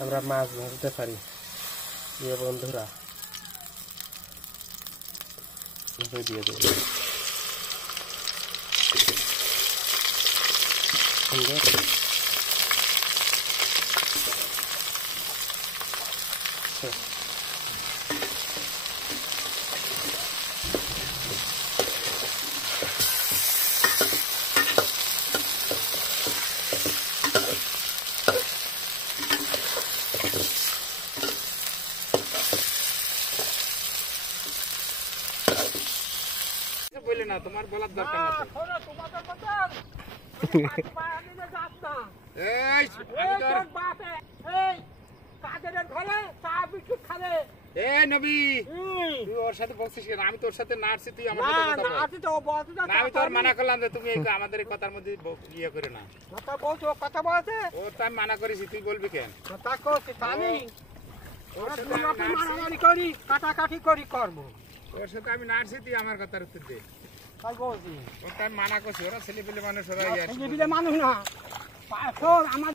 আমরা মাছ ধরতে পারি। প্রিয় বন্ধুরা, দিয়ে দেব সুন্দর। বলে না, তোমার বলার দরকার না। আমি তোর সাথে নাচছি, তুই আমার সাথে কথা বল। আমি তোর মানা করলাম যে তুমি আমাদের এই কথার মধ্যে ইয়ে করে না। কথা বলছে ও তো আমি মানা করেছি, তুই বলবি কেন? করি কাটাকাটি করি করবো। ওর সাথে আমি নাচছি, তুই আমার কথার উত্তর দে। তাই বলছি ওর তো আমি মানা করছি, ওরা ছেলে পেলে মানুষ, ওরা মানুষ না আমার